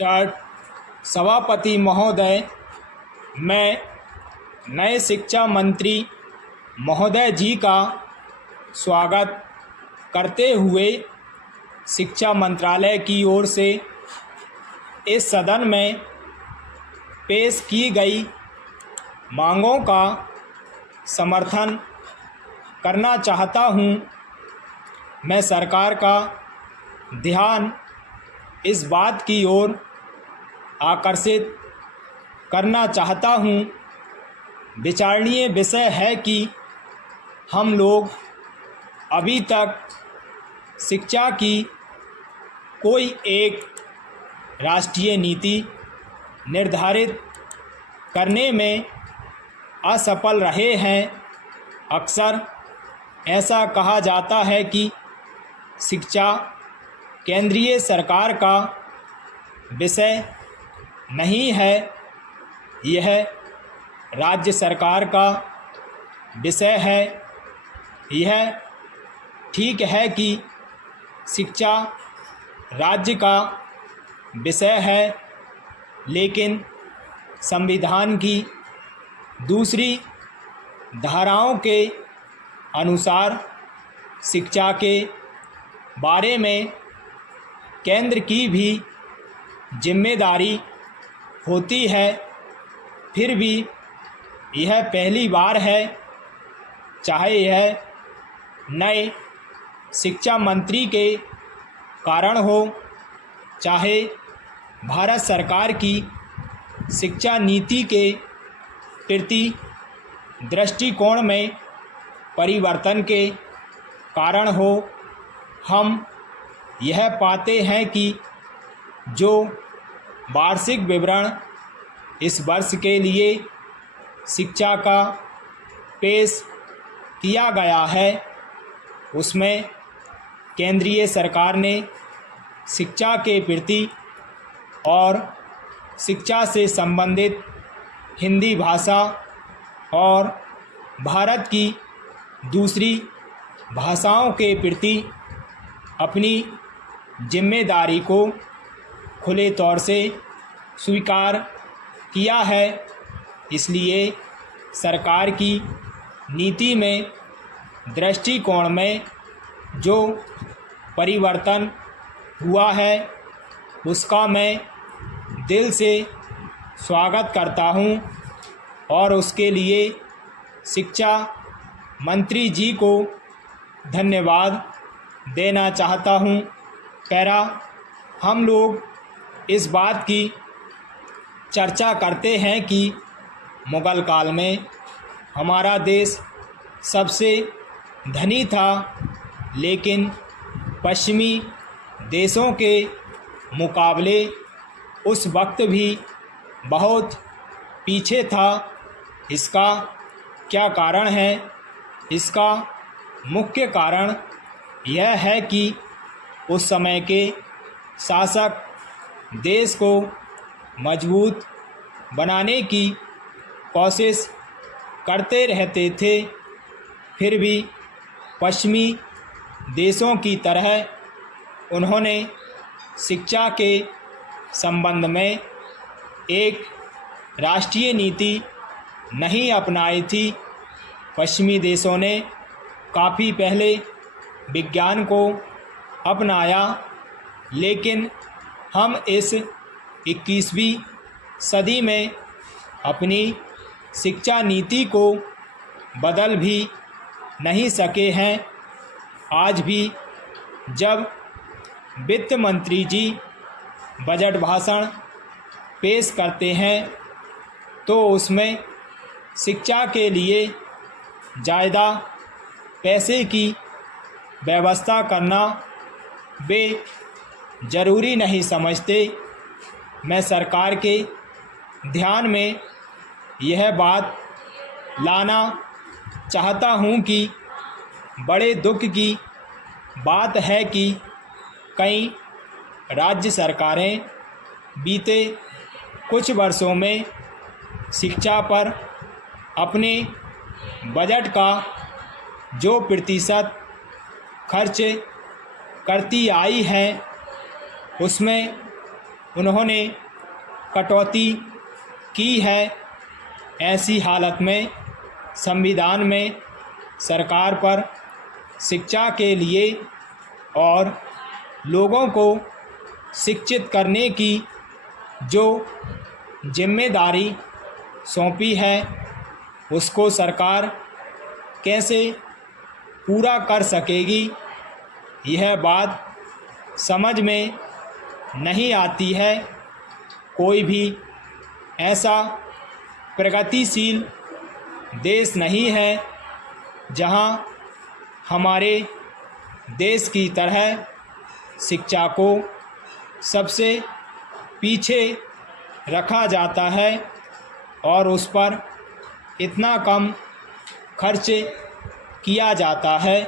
Start. सभापति महोदय, मैं नए शिक्षा मंत्री महोदय जी का स्वागत करते हुए शिक्षा मंत्रालय की ओर से इस सदन में पेश की गई मांगों का समर्थन करना चाहता हूं। मैं सरकार का ध्यान इस बात की ओर आकर्षित करना चाहता हूं। विचारणीय विषय है कि हम लोग अभी तक शिक्षा की कोई एक राष्ट्रीय नीति निर्धारित करने में असफल रहे हैं। अक्सर ऐसा कहा जाता है कि शिक्षा केंद्रीय सरकार का विषय नहीं है, यह राज्य सरकार का विषय है। यह ठीक है कि शिक्षा राज्य का विषय है, लेकिन संविधान की दूसरी धाराओं के अनुसार शिक्षा के बारे में केंद्र की भी जिम्मेदारी होती है। फिर भी यह पहली बार है, चाहे यह नए शिक्षा मंत्री के कारण हो, चाहे भारत सरकार की शिक्षा नीति के प्रति दृष्टिकोण में परिवर्तन के कारण हो। हम यह पाते हैं कि जो वार्षिक विवरण इस वर्ष के लिए शिक्षा का पेश किया गया है, उसमें केंद्रीय सरकार ने शिक्षा के प्रति और शिक्षा से संबंधित हिंदी भाषा और भारत की दूसरी भाषाओं के प्रति अपनी जिम्मेदारी को खुले तौर से स्वीकार किया है। इसलिए सरकार की नीति में दृष्टिकोण में जो परिवर्तन हुआ है, उसका मैं दिल से स्वागत करता हूं और उसके लिए शिक्षा मंत्री जी को धन्यवाद देना चाहता हूं। पैरा, हम लोग इस बात की चर्चा करते हैं कि मुग़ल काल में हमारा देश सबसे धनी था, लेकिन पश्चिमी देशों के मुकाबले उस वक्त भी बहुत पीछे था। इसका क्या कारण है? इसका मुख्य कारण यह है कि उस समय के शासक देश को मजबूत बनाने की कोशिश करते रहते थे। फिर भी पश्चिमी देशों की तरह उन्होंने शिक्षा के संबंध में एक राष्ट्रीय नीति नहीं अपनाई थी। पश्चिमी देशों ने काफ़ी पहले विज्ञान को अपनाया, लेकिन हम इस 21वीं सदी में अपनी शिक्षा नीति को बदल भी नहीं सके हैं। आज भी जब वित्त मंत्री जी बजट भाषण पेश करते हैं तो उसमें शिक्षा के लिए ज़्यादा पैसे की व्यवस्था करना वे ज़रूरी नहीं समझते। मैं सरकार के ध्यान में यह बात लाना चाहता हूं कि बड़े दुख की बात है कि कई राज्य सरकारें बीते कुछ वर्षों में शिक्षा पर अपने बजट का जो प्रतिशत खर्च करती आई है, उसमें उन्होंने कटौती की है। ऐसी हालत में संविधान में सरकार पर शिक्षा के लिए और लोगों को शिक्षित करने की जो जिम्मेदारी सौंपी है उसको सरकार कैसे पूरा कर सकेगी, यह बात समझ में नहीं आती है। कोई भी ऐसा प्रगतिशील देश नहीं है जहां हमारे देश की तरह शिक्षा को सबसे पीछे रखा जाता है और उस पर इतना कम खर्च किया जाता है।